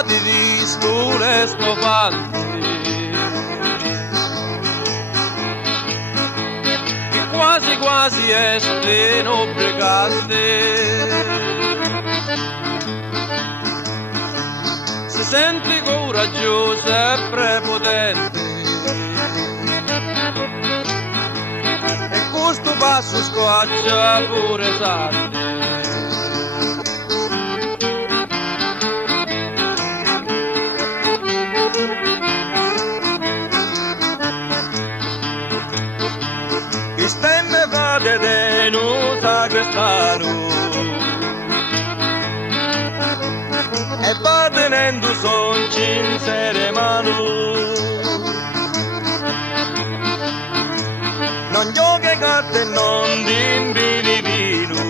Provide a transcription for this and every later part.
stati di stule stopanti che quasi quasi este non pregaste. Si sente coraggioso e prepotente e questo passo squaccia pure tardi. Chi stemme frate deno sacrestano e va tenendo sonci in serie mano. Non gioca carte e non di vino,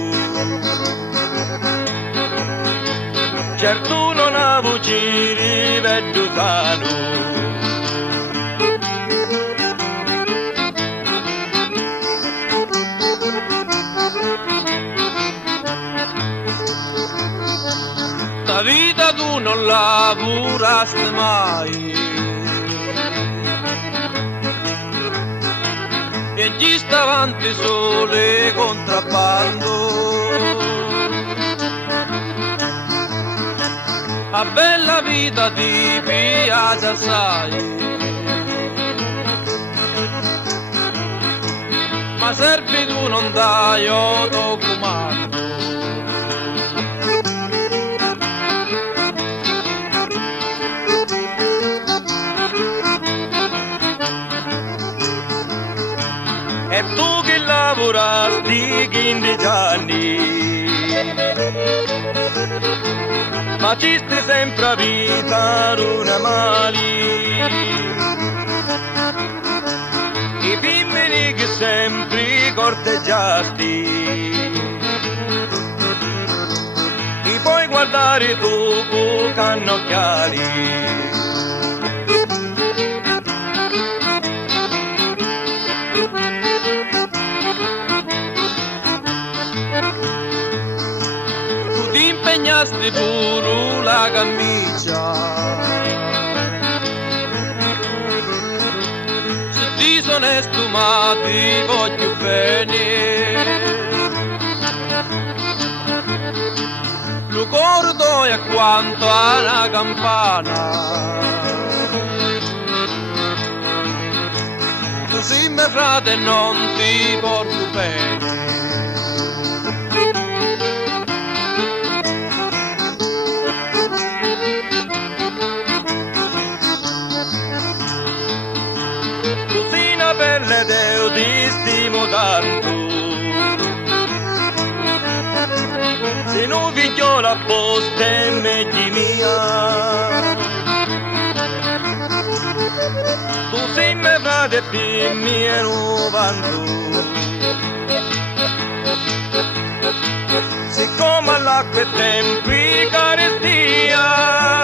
certo non ha vucini vedo sano. La vita tu non lavuraste mai e ci sta avanti sole contrabbando. A bella vita ti piace assai, ma servi tu non dai io comando. E tu che lavorasti 15 anni, ma ci stai sempre a vita una mali. I femmini che sempre corteggiasti, ti puoi guardare tu con cannocchiali. Impegnaste pure la camicia, se disonesto ma ti voglio bene, lo cordo è quanto a una campana, così me frate non ti porto bene. Pelle Deo ti stimo tanto, se non figliola apposta è meglio mia. Tu sei me frate più mio vanto, siccome all'acqua è tempi carestia.